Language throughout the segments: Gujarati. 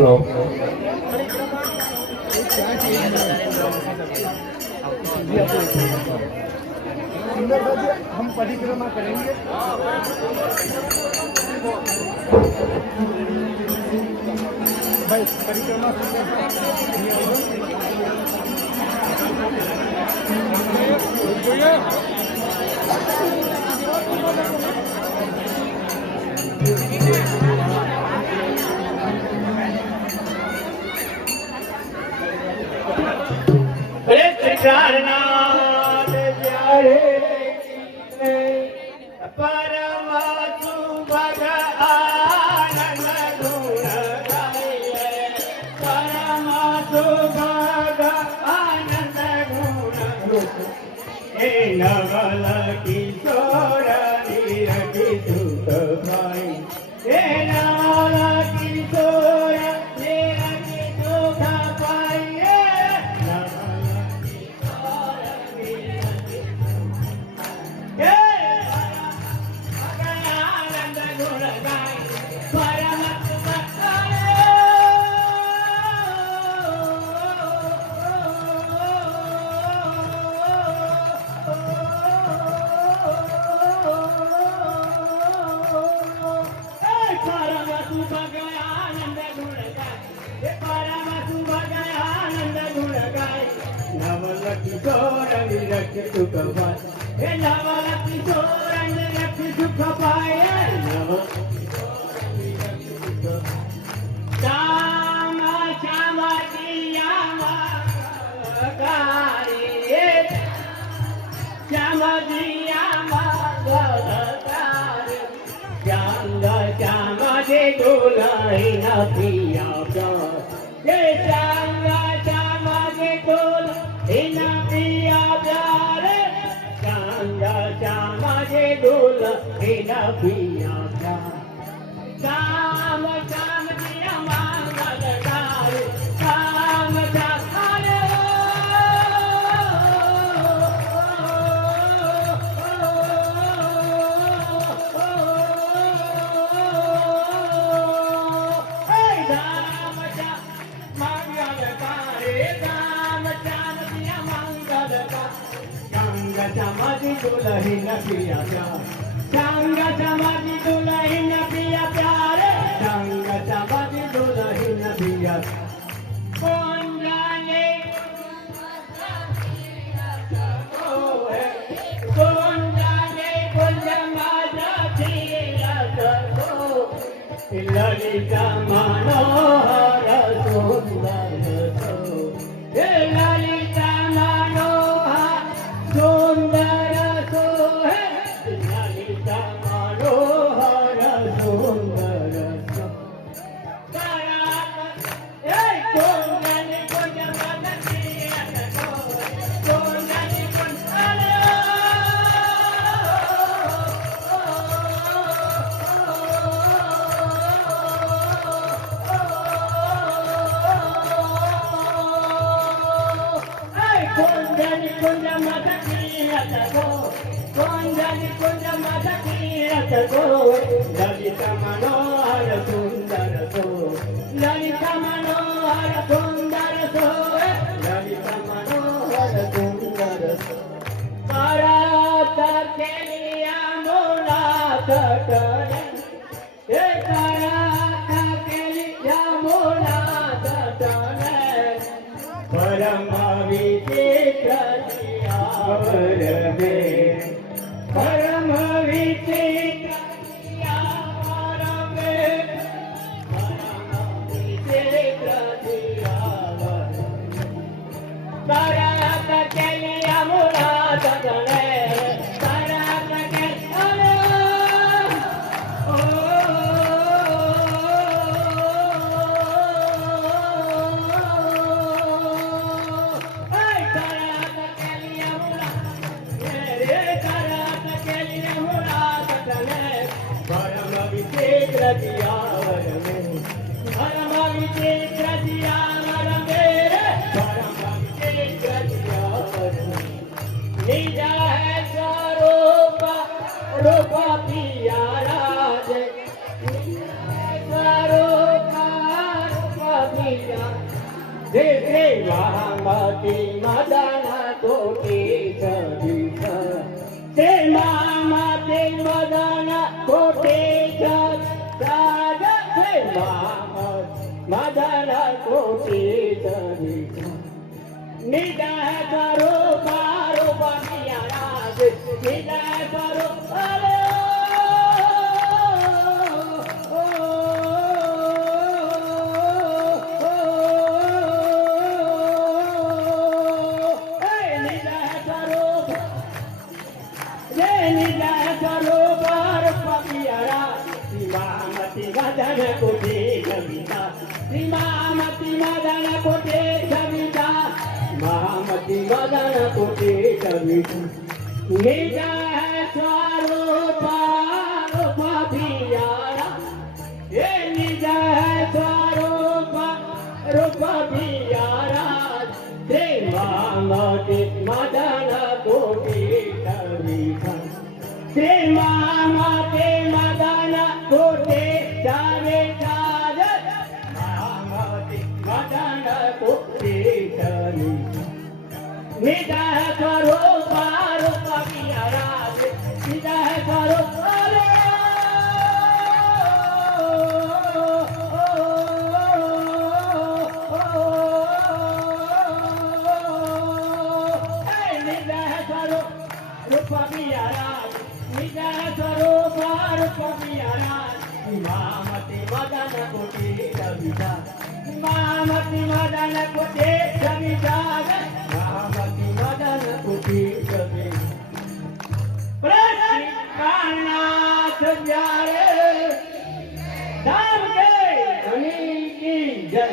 लो हम परिक्रमा करेंगे। भाई परिक्रमा कृष्णनाथ प्यारे परम सुभग आनंद गुण गाइए परम सुभग आनंद गुण हे नवल किशोर नीरज सुख भाई हे नवल किशोर नीरज सुख भाई किशोर निरख सुख पाए हे नवल किशोर निरख सुख पाए श्याम श्याम श्याम गारे श्याम श्याम गारे श्याम श्याम जे दुल्हन पिया हे श्याम श्याम जे दुल्हन इना पिया प्यारे श्याम श्याम जे दुल्हन इना पिया प्यारे श्याम श्याम जिया मंगल गारे श्याम श्याम समाधि दुल्हन पिया प्यार संग समाधि दुल्हन पिया प्यारे संग समाधि दुल्हन पिया कौन जाने कौन जाने कुंज माता ललिता मनोहर सुंदर हे ललिता मनोहर सुंदर सो है ललिता मनोहर सुंदर सो कौन कुंज ललिता मनोहर सुंदर सो ललिता मनोहर सुंदर सो ललिता मनोहर सुंदर सो करात के लिया मोला तटने हे करात के लिया मोला तटने परम विचित्र परम विचित्र करत चलिया मुराद गले करत के रे मामती मदन कोटि सविता ते मामती मदन कोटि सविता ते मदन कोटि सविता निदय करो पारो बनिया राज निदय करो अरे मदन कोटि सविता श्रीमामती मदन कोटि सविता महामती मदन कोटि सविता निजय स्वरूप पियारा हे निजय स्वरूप रूप पियारा श्रीमामती मदन कोटि सविता श्रीमामती मदन कोटि सविता महामती मदन कोटि सविता निजय स्वरूप रूप पियारा निजय स्वरूप निजय स्वरूप रूप पियारा निजय स्वरूप रूप पियारा महामती मदन कोटि सविता महामती मदन कोटि सविता महामती मदन कोटि सविता प्राणनाथ प्यारे धाम के धनी की जय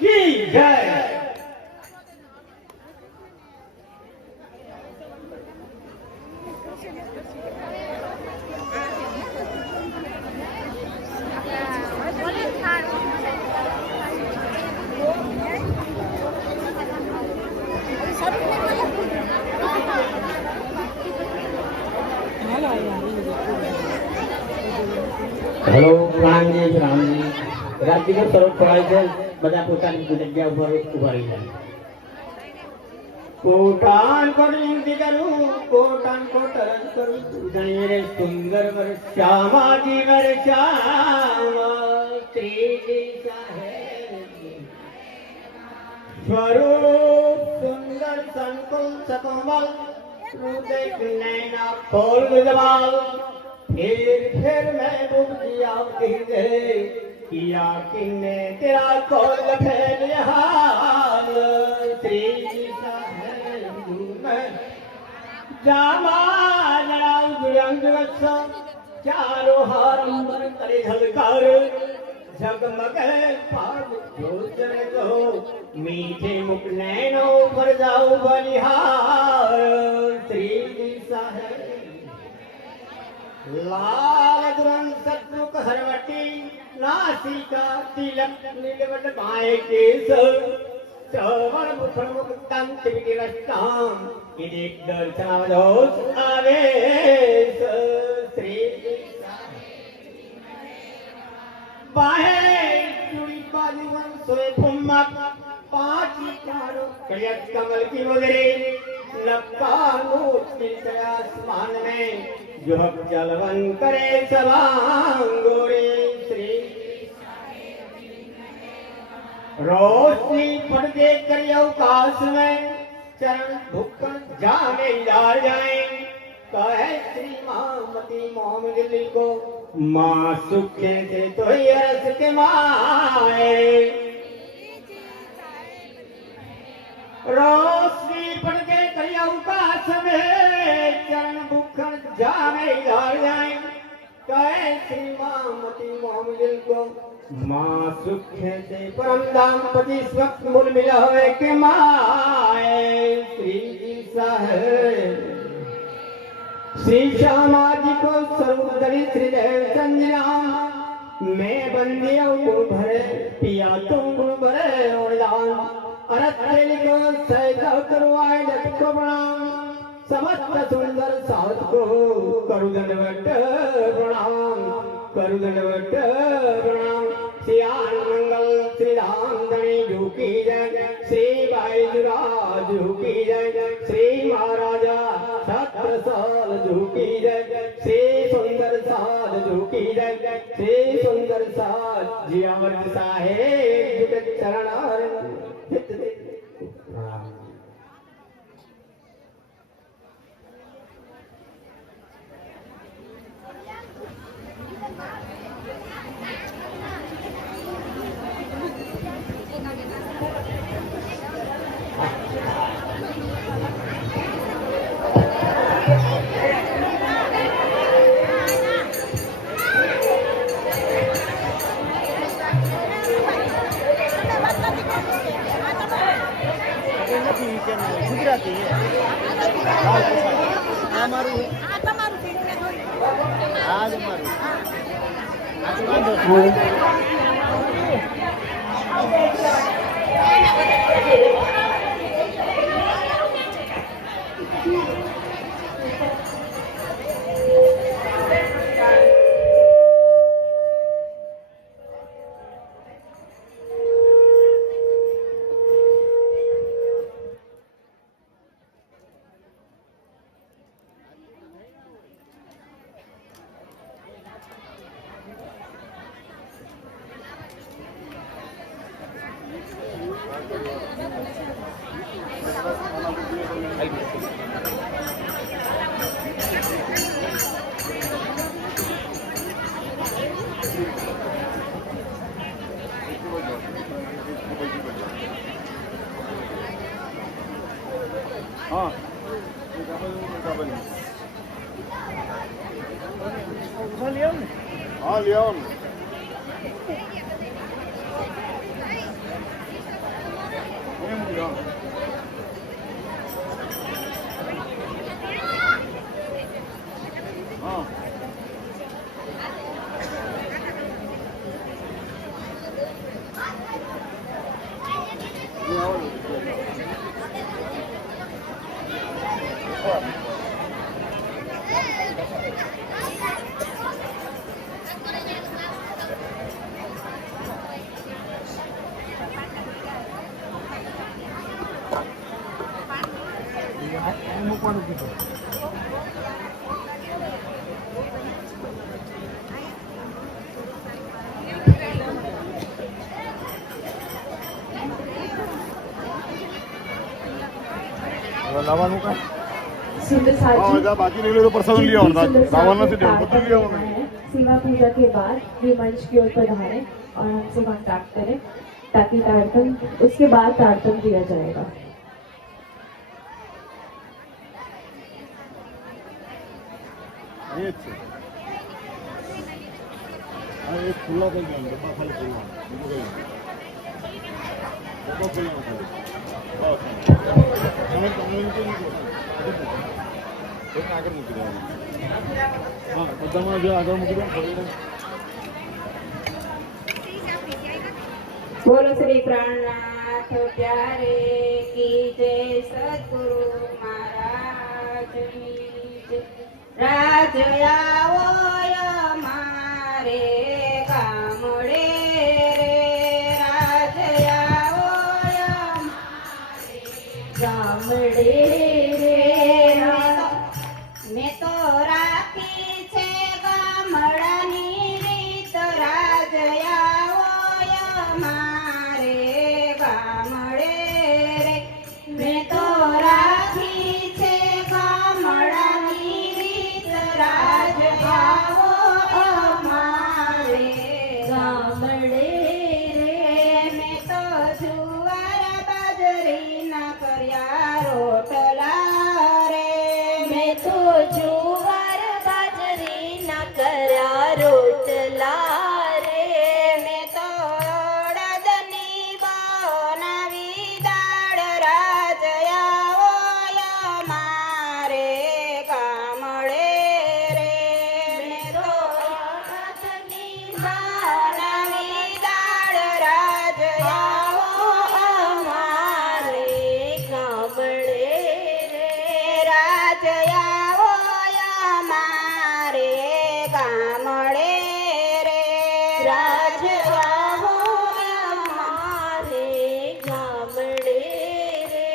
की जय હેલો પ્રાણજી રામજી રાજ્યગર સ્વરૂપ ખોળાય છે બધા પોતાની જગ્યા ઉપર ઉભા રહી જાય કોટાન કોટી કરું કોટાન કોટરસ કરું ધણી રે સુંદર વર શ્યામાજી વર શ્યામ શ્રીજી સાહેબ स्वरूप सुंदर संकुल सकोमल हृदय नैना खोल जमाल फिर मैं बुझ गया किया किन्ने तेरा खोल फैल हाल श्री जामा लड़ाऊ दुरंग चारों हारंबर करे हलकार जगमग पाग जोचर दो मीठे मुख नैनो पर जाओ बलिहार श्री साहेब लाल दुरंग सत्रुक हरवटी नासिका तिलक नीलवट माए केस चवन मुखर मुख दंत विरस्ताम इदिक दर्शनावधोष आवेश श्री बाहे चूड़ी बाजूवन सोए फुम्मक पांची चारो कलियत कमल की वगैरे नक्का मूर्ति आसमान में जो जलवन करे सवांगोरे श्री रोशनी पड़ते करी अवकाश में चरण भुक्कन जाने डाल जाए कहे श्री महामती मोहम्मद को माँ सुखे से तो रस के माए रोशनी पड़ के करिया का समय चरण भूखन जाने डाल जाए कहे श्री महामती मोहम्मद को माँ सुखे से परम धाम पति स्वप्न मूल मिला हुए के माए श्री साहेब श्री श्यामा जी को सर्वदली श्री देव संजना मैं बंदियों गुरु भरे पिया तुम गुरु भरे और दान अरत को सैदा करवाए जट को प्रणाम समस्त सुंदर साथ को करु दंडवत प्रणाम करू दंडवत प्रणाम। श्री आनंद मंगल श्री राम धनी जू की जय, श्री बाईजुराज जू की जय, श्री महाराजा छत्रसाल जू की जय, श्री सुंदर साध जू की जय, श्री सुंदर साध जी अमर साहेब जुगत चरण हित दे। ગુજરાતી અમારું આ તમારું આ જ અમારું આ વાંધો हाँ लिया हाँ लिया लावानु का बाकी ले लो तो प्रसाद लिया होना रावण से डेढ़ लिया होना सेवा पूजा के बाद ये मंच की ओर पधारें और हमसे कांटेक्ट करें ताकि तारतम उसके बाद तारतम दिया जाएगा। ये खुला कर दिया डब्बा खाली खुला डब्बा खुला આગળ મૂકી દેવાનું હા બધામાં જો આગળ મૂકી દો बोलो श्री प्राणनाथ प्यारे की जय सद्गुरु महाराज की जय। राज आवो मारे गामड़े रे, राज आवो मारे गामड़े रे। मैं तो राखी छे गामड़ानी रीत, राज आवो मारे गामड़े रे। मैं तो राखी छे गामड़ानी रीत, राज आवो રાજ આવો અમારે ગામડે રે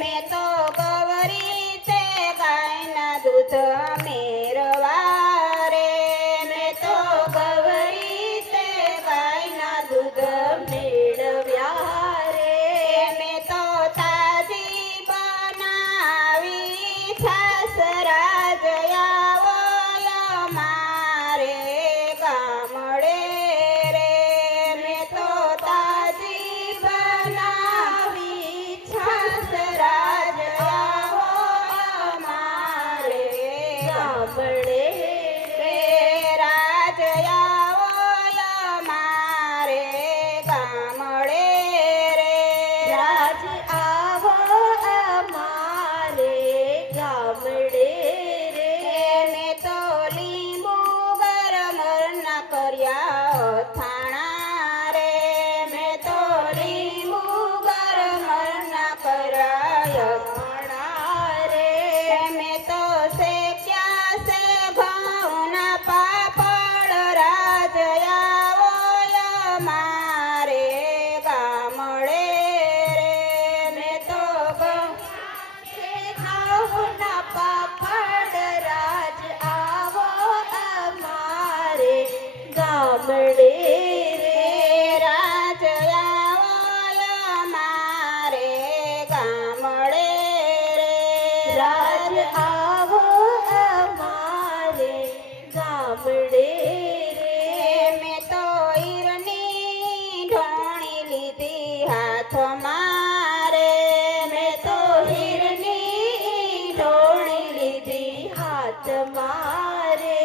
મેં તો ગવરી તે ગાયના દૂધ મેરવા રે મેં તો ગવરી તે ગાયના દૂધ મેળવ્યા રે મેં તો તાજી બનાવી છાસ રાજ આવો અમારે ગામડે રે મેં તો તાજી બનાવી છાસ રાજ આવો અમારે ગામડે રે રાજ આવો અમારે ગામડે રે રાજ આવો અમારે ગામડે રે મેં તો લીંબુ ગરમ ના કર્યા થાણા રે મેં તો લીંબુ ગરમ ના કર્યા થાણા રે મેં તો શેક્યા છે ઘઉંના પાપડ રાજ આવો અમારે ગામડે રે મેં તો ઘઉંના પાપડ રાજ આવો અમારે ગામડે રે રાજ આવો અમારે ગામડે રે રાજ આવો અમારે ગામડે રે મેં તો ઈરની ઢોણી લીધી હાથમાં રે મેં તો હીરની ઢોણી લીધી હાથમાં રે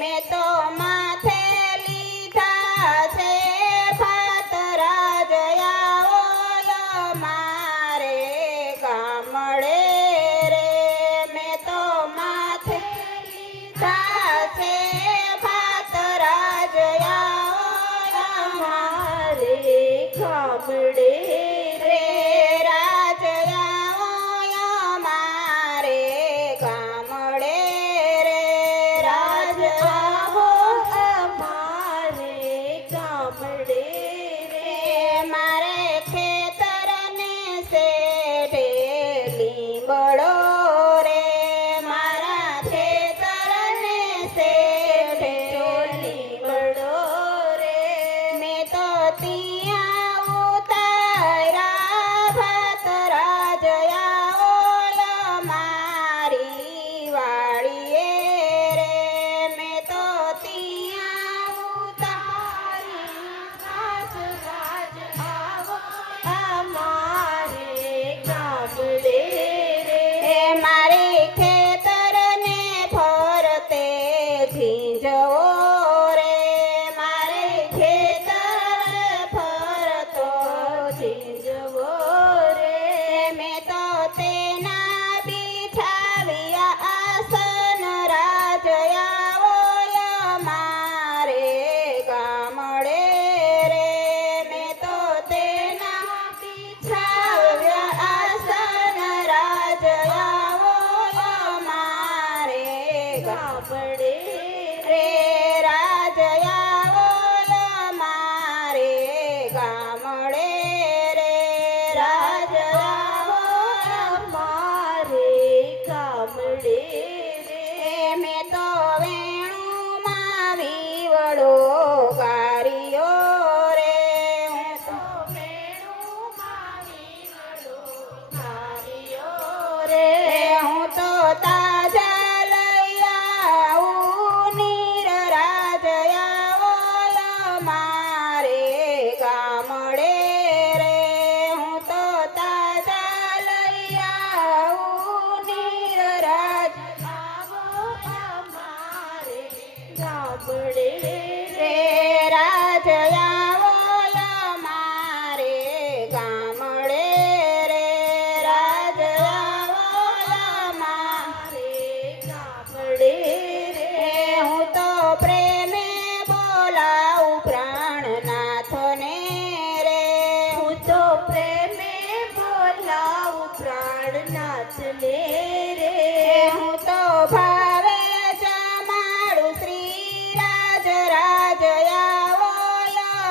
મેં તો માથે લીધા છે ભાત રાજ આવો અમારે ગામડે રે મેં તો માથે લીધા છે ભાત રાજ આવો અમારે ગામડે રે રાજ આવો અમારે ગામડે રે રાજ આવો અમારે ગામડે રે મારે ખેતરને શેઢે લીંબડો રે મારા ખેતરને શેઢે લીંબડો રે મેં તો ત્યાં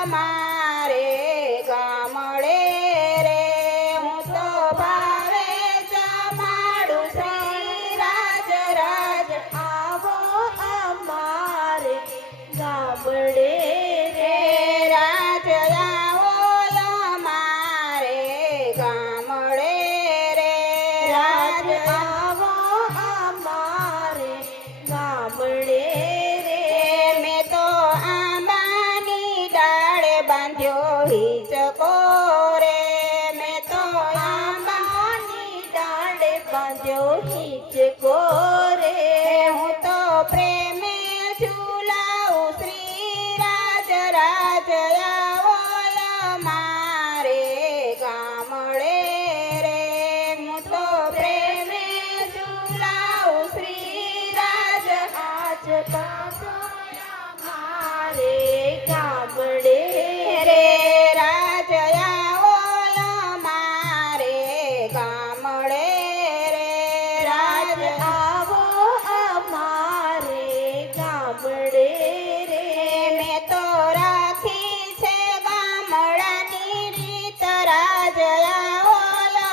અમારે ગામડે રે હું તો ભાવે જમાડું શ્રી રાજ રાજ આવો અમારે ગામડે રે રાજ આવો અમારે ગામડે રે રાજ આવો અમારે ગામડે રે મેં તો આંબાની ડાળે બાંધ્યો હિચકો રે મેં તો આંબાની ડાળે બાંધ્યો હિચકો રે હું તો પ્રેમે ઝુલાવું શ્રી રાજ રાજ આવો અમારે ગામડે રે હું તો પ્રેમે ઝુલાવું શ્રી રાજ આજ પાછો અમારે ગામડે રે રાજ આવો અમારે ગામડે રે રાજ આવો અમારે ગામડે રે મેં તો રાખી છે ગામડાની રીત રાજ આવો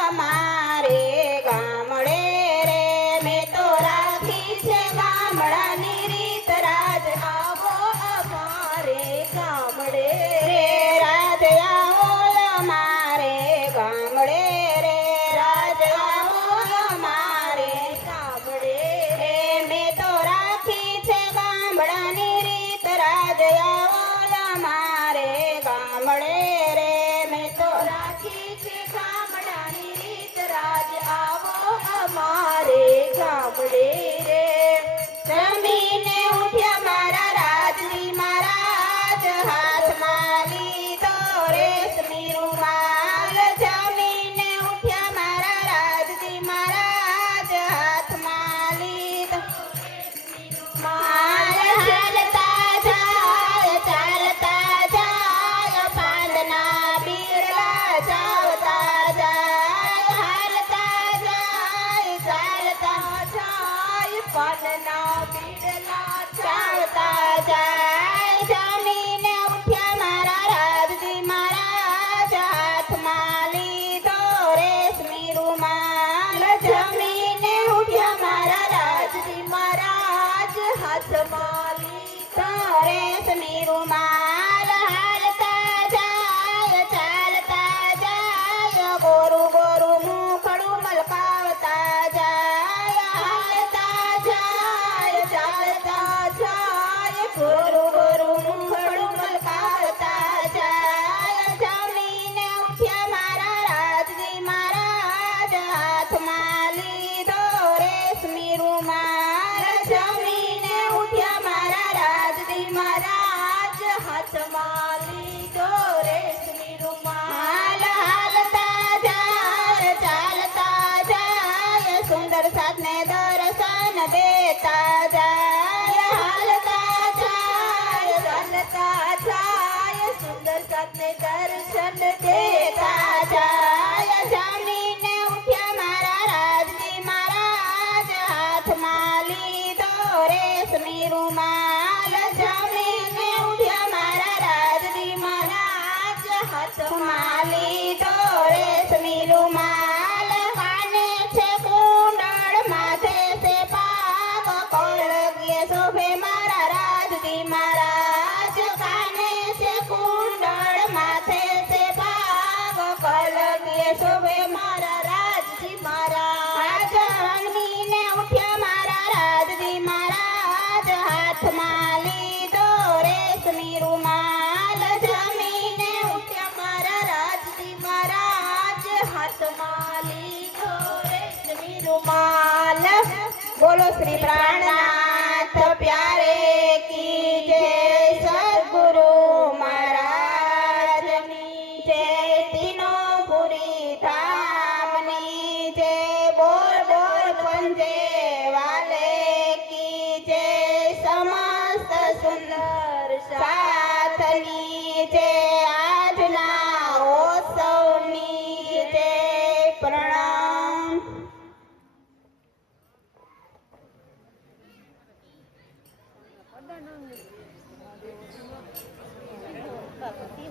અમારે ગામડે રે મેં તો રાખી છે ગામડાની રીત રાજ આવો અમારે ગામડે રે રાજ આવો અમારે ગામડે રે રાજ આવો અમારે ગામડે રે મેં તો રાખી છે ગામડાની રીત રાજ આવો અમારે ગામડે રે મેં તો રાખી છે ગામડાની રીત રાજ આવો અમારે ગામડે રે જમીને ઉઠ્યા મારા રાજની મહારાજ હાથમાં લીધો રેશમી રૂમાલ જમીને ઉઠ્યા મારા રાજજી મહારાજ હાથમાં લીધો માલ હાલતા જાય ચાલતા જાય પાંદના બીડલા ચાવતા જાય હાલતા જાય ચાલતા જાય પાંદના બીડલા ચાવતા જાય જમીને ઉઠ્યા મારા રાજજી મહારાજ હાથમાં લીધો રેશમી રૂમાલ જમીને ઉઠ્યા મારા રાજજી મહારાજ હાથમાં લીધો રેશમી રૂમાલ હાલતા જાય ચાલતા જાય ગોરું ગોરું મુખડું મલકાવતા જાય હાલતા જાય ચાલતા જાય ગોરું ગોરું મુખડું મલકાવતા જાય જમીને ઉઠ્યા મારા રાજજી મહારાજ હાથમાં લીધો રેશમી રૂમાલ જમીને ઉઠ્યા મારા રાજજી મહારાજ હાથમાં લીધો રેશમી રૂમાલ હાલતા જાય ચાલતા જાય સુંદર સાથને દર્શન દેતા જાય હાલતા જાય ચાલતા જાય સુંદર સાથને દર્શન દેતા જાય જમીને ઉઠ્યા મારા રાજજી મહારાજ હાથમાં લીધો રેશમી રૂમાલ જમીને ઉઠ્યા મારા રાજજી મહારાજ હાથમાં લીધો રેશમી રૂમાલ કાને છે કુંડળ માથે છે પાક કળગીએ શોભે મારા રાજજી મહારાજ કાને છે કુંડળ માથે છે પાક કળગીએ શોભે મારા રાજજી મહારાજ જમીને ઉઠ્યા મારા રાજજી મહારાજ હાથમાં લીધો રેશમી રૂમાલ જમીને ઉઠ્યા મારા રાજજી મહારાજ હાથમાં લીધો રેશમી રૂમાલ બોલો શ્રી પ્રાણનાથ પ્યારે કી જય સદગુરુ મહારાજની જય તીનો પુરી ધામની જય બોલ બોલ પંજે વાલે કી જય સમસ્ત સુંદર સાથની જય આજના ઉત્સવની જય પ્રણામ Gracias.